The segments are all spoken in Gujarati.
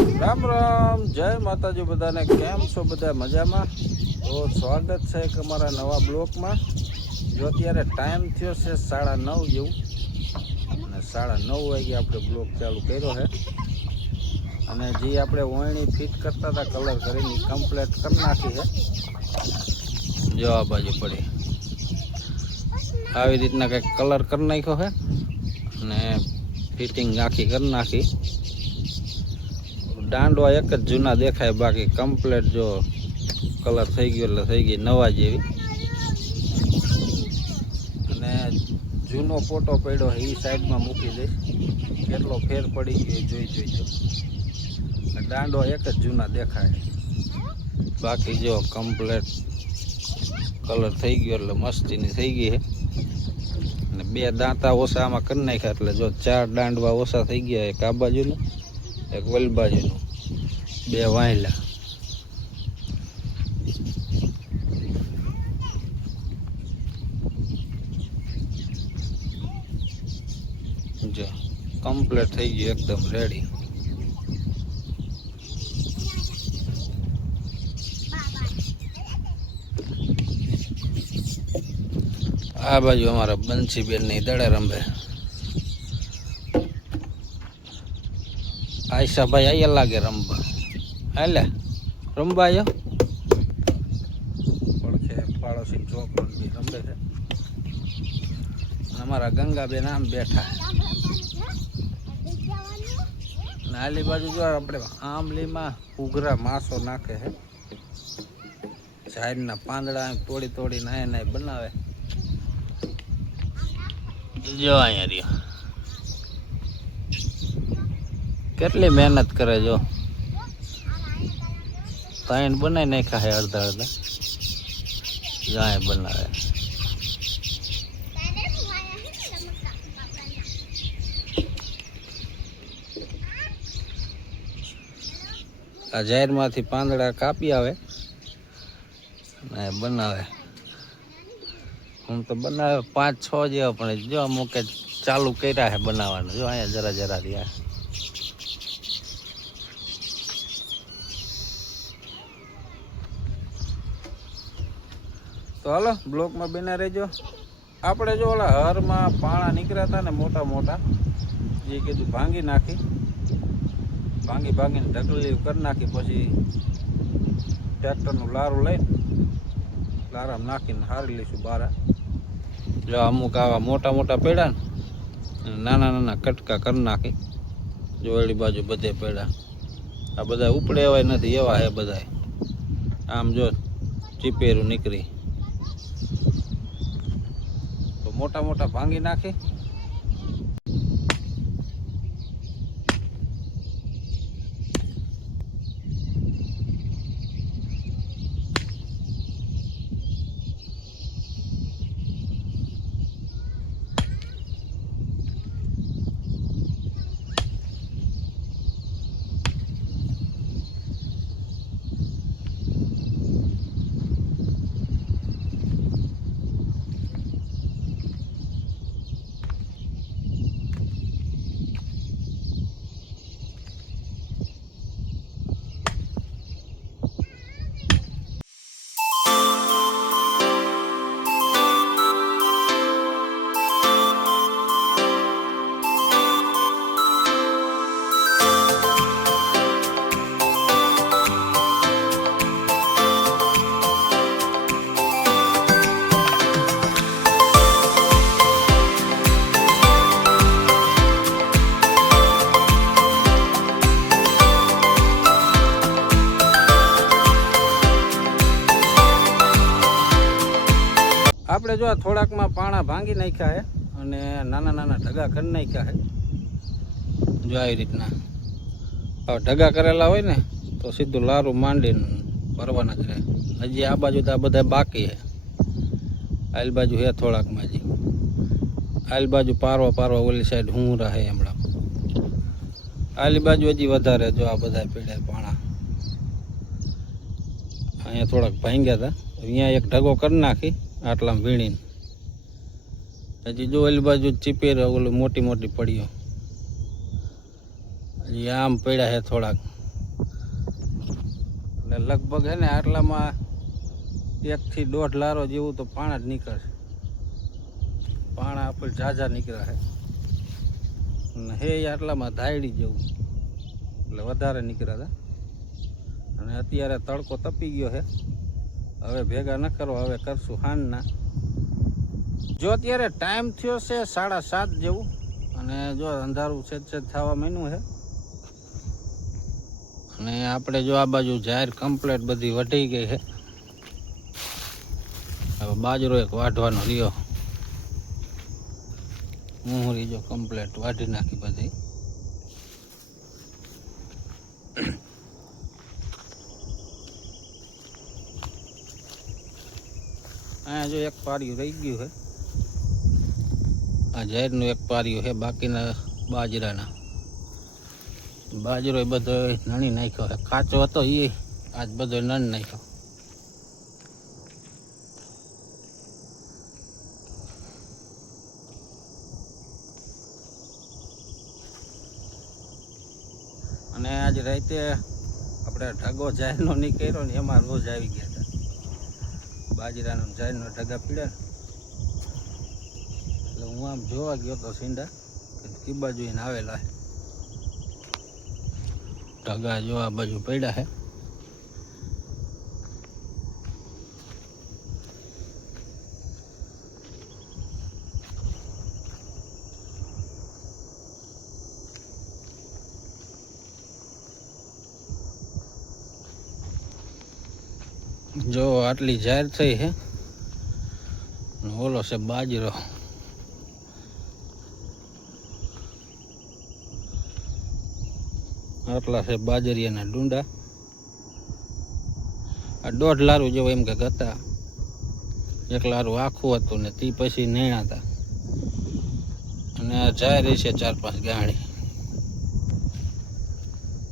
રામ રામ, જય માતાજી બધાને. કેમ છો બધા? મજામાં? તો સ્વાગત છે એક અમારા નવા બ્લોકમાં. જો અત્યારે ટાઈમ થયો છે 9:30 જેવું, અને 9:30 વાગે આપણે બ્લોક ચાલુ કર્યો છે. અને જે આપણે ઓયણી ફિટ કરતા હતા કલર કરીને કમ્પ્લીટ કરી નાખી છે. જો આ બાજુ પડી આવી રીતના કંઈક કલર કરી નાખ્યો છે અને ફિટિંગ આખી કરી નાખી. દાંડવા એક જ જૂના દેખાય, બાકી કમ્પ્લીટ જો કલર થઈ ગયો એટલે થઈ ગઈ નવા જેવી. અને જૂનો ફોટો પડ્યો એ સાઈડમાં મૂકી દઈશ, કેટલો ફેર પડી ગયો જોઈજો. દાંડો એક જ જૂના દેખાય, બાકી જો કમ્પ્લીટ કલર થઈ ગયો એટલે મસ્તીની થઈ ગઈ છે. અને 2 દાંતા ઓછા આમાં કરી નાખ્યા એટલે જો 4 દાંડવા ઓછા થઈ ગયા, એક આ બાજુનું એક વલ બાજુનું, 2 વાયલા. જો કમ્પ્લીટ થઈ ગયું, એકદમ રેડી. આ બાજુ અમારા બંસીબેન ની દડે રંભે. આયશાભાઈ અહીંયા લાગે રમવા. હાલે રમવા આવ્યો પડખે પાડોશી છોકરો રમે છે. અમારા ગંગાબેન આમ બેઠા. નાલી બાજુ જો આપણે આંબલીમાં ઉઘરા માસો નાખે છે, ઝાડના પાંદડા તોડી નાય બનાવે. જો અહીંયા રહ્યો, કેટલી મહેનત કરે. જો 3 બનાવી નાખ્યા છે અડધા. જાય બનાવે. આ ઝાડમાંથી પાંદડા કાપી આવે ને બનાવે. હું તો બનાવે 5-6 જેવા, પણ જો અમુક ચાલુ કર્યા છે બનાવવાનું. જો અહીંયા જરા રહ્યા. તો હાલો બ્લોકમાં બના રહેજો. આપણે જો ઓલા હરમાં પાણા નીકળ્યા હતા ને મોટા, એ કીધું ભાંગી ભાંગીને ઢગલી કરી નાખી. પછી ટ્રેક્ટરનું લારું લઈને લારામાં નાખીને હારી લઈશું બહાર. જો અમુક આવા મોટા પેડા ને નાના કટકા કરી નાખી. જો એડી બાજુ બધે પેડા, આ બધા ઉપડે એવાય નથી, એવા હે બધા. આમ જો ચીપેરું નીકળી તો મોટા ભાંગી નાખી. આપણે જો થોડાકમાં પાણા ભાંગી નાખ્યા છે અને નાના ઢગા કરી નાખ્યા છે. જો આવી રીતના હવે ઢગા કરેલા હોય ને તો સીધું લારું માંડીને ભરવાના જ રહે. હજી આ બાજુ તો આ બધા બાકી છે. આલ બાજુ છે થોડાકમાં હજી. આલ બાજુ પારવા ઓલી સાઈડ હું રહે હમણાં. આલી બાજુ હજી વધારે. જો આ બધા પીડ્યા પાણા અહીંયા થોડાક ભાંગ્યા હતા. અહીંયા એક ઢગો કરી નાખી આટલામાં વીણીને. હજી જો ઓલી બાજુ ચીપેર ઓલું મોટી પડીઓ હજી આમ પડ્યા છે થોડાક. એટલે લગભગ હે ને આટલામાં 1 થી 1.5 લારો જેવું તો પાણા જ નીકળશે. પાણા આપણે ઝાઝા નીકળ્યા છે અને હે આટલામાં ધાયડી જેવું એટલે વધારે નીકળ્યા હતા. અને અત્યારે તડકો તપી ગયો છે. હવે ભેગા ન કરવા, હવે કરશું હાંજના. જો અત્યારે ટાઈમ થયો છે 7:30 જેવું અને જો અંધારું છેદ થવા માંડ્યું છે. અને આપણે જો આ બાજુ જાહેર કમ્પ્લેટ બધી વઢી ગઈ છે. હવે બાજરો એક વાઢવાનો રહ્યો. હું રીજો કમ્પ્લેટ વાઢી નાખી બધી. અહીંયા જો એક પારિયું રહી ગયું છે. આ જાહેરનું એક પારિયું છે, બાકીના બાજરાના. બાજરો એ બધો નણી નાખ્યો છે. કાચો હતો એ આજ બધો નણ નાખ્યો. અને આજ રાતે આપણે ઢગો જાહેરનો નીકળ્યો ને એમાં રોજ આવી ગયા હતા. બાજરાનો જાહેરનો ઢગા પીડ્યા એટલે હું આમ જોવા ગયો તો સીંડા કી બાજુ એને આવેલા ઢગા જો આ બાજુ પડ્યા છે. જો આટલી જાહેર થઈ છે. ઓલો છે બાજરો. આટલા છે બાજરીયાના ડુંડા. આ 1.5 લારું જેવું એમ કે હતા. 1 લારું આખું હતું ને તે પછી નેણા હતા. અને આ જાહેર છે 4-5 ગાણી.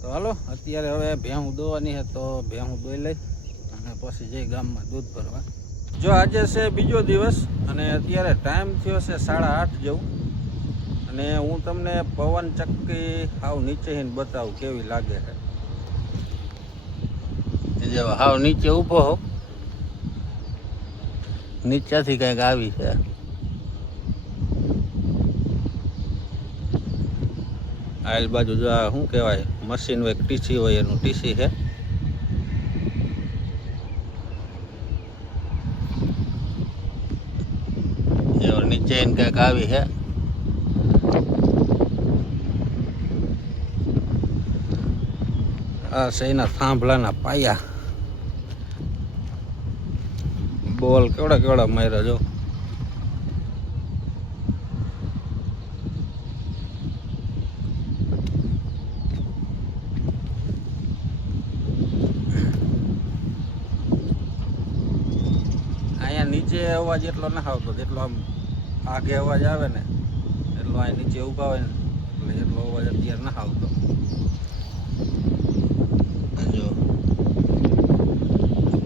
તો હાલો અત્યારે હવે ભેહું દોવાની છે તો ભેહું દોઈ લઈ અને પછી જઈ ગામમાં દૂધ ભરવા. જો આજે છે બીજો દિવસ અને અત્યારે ટાઈમ થયો છે 8:30 જેવું. અને હું તમને પવન ચક્કી હાવ નીચે બતાવું કેવી લાગે છે. જો હાવ નીચે ઊભો હો, નીચેથી કંઈક આવી છે. આ બાજુ જો આ શું કહેવાય મશીન હોય ટીસી હોય એનું ટીસી છે. નીચે એને કંઈક આવી છે. આ છે એના થાંભલાના પાયા. બોલ કેવડા માર્યા જો. અહીંયા નીચે અવાજ એટલો ના આવતો જેટલો આમ આગે અવાજ આવે ને એટલો અહીં નીચે ઊભા હોય ને એટલે એટલો અવાજ અત્યારે ના આવતો. જો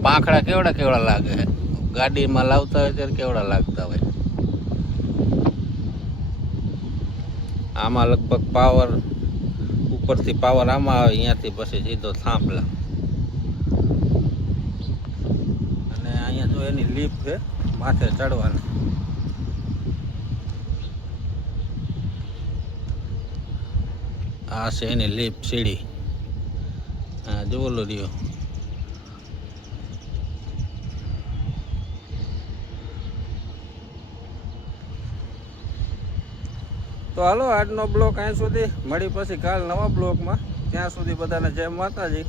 પાંખડા કેવડા લાગે. ગાડીમાં લાવતા હોય ત્યારે કેવડા લાગતા હોય. આમાં લગભગ પાવર ઉપરથી પાવર આમાં આવે, અહીંયાથી પછી સીધો થાંભલા. અને અહીંયા જો એની લીપ છે માથે ચડવાની. આ છે એની લીપ સીડી. હા જો ઓલો રહ્યો. તો હાલો આજનો બ્લોગ અહીં સુધી. મળી પછી કાલ નવા બ્લોગમાં. ત્યાં સુધી બધાને જય માતાજી.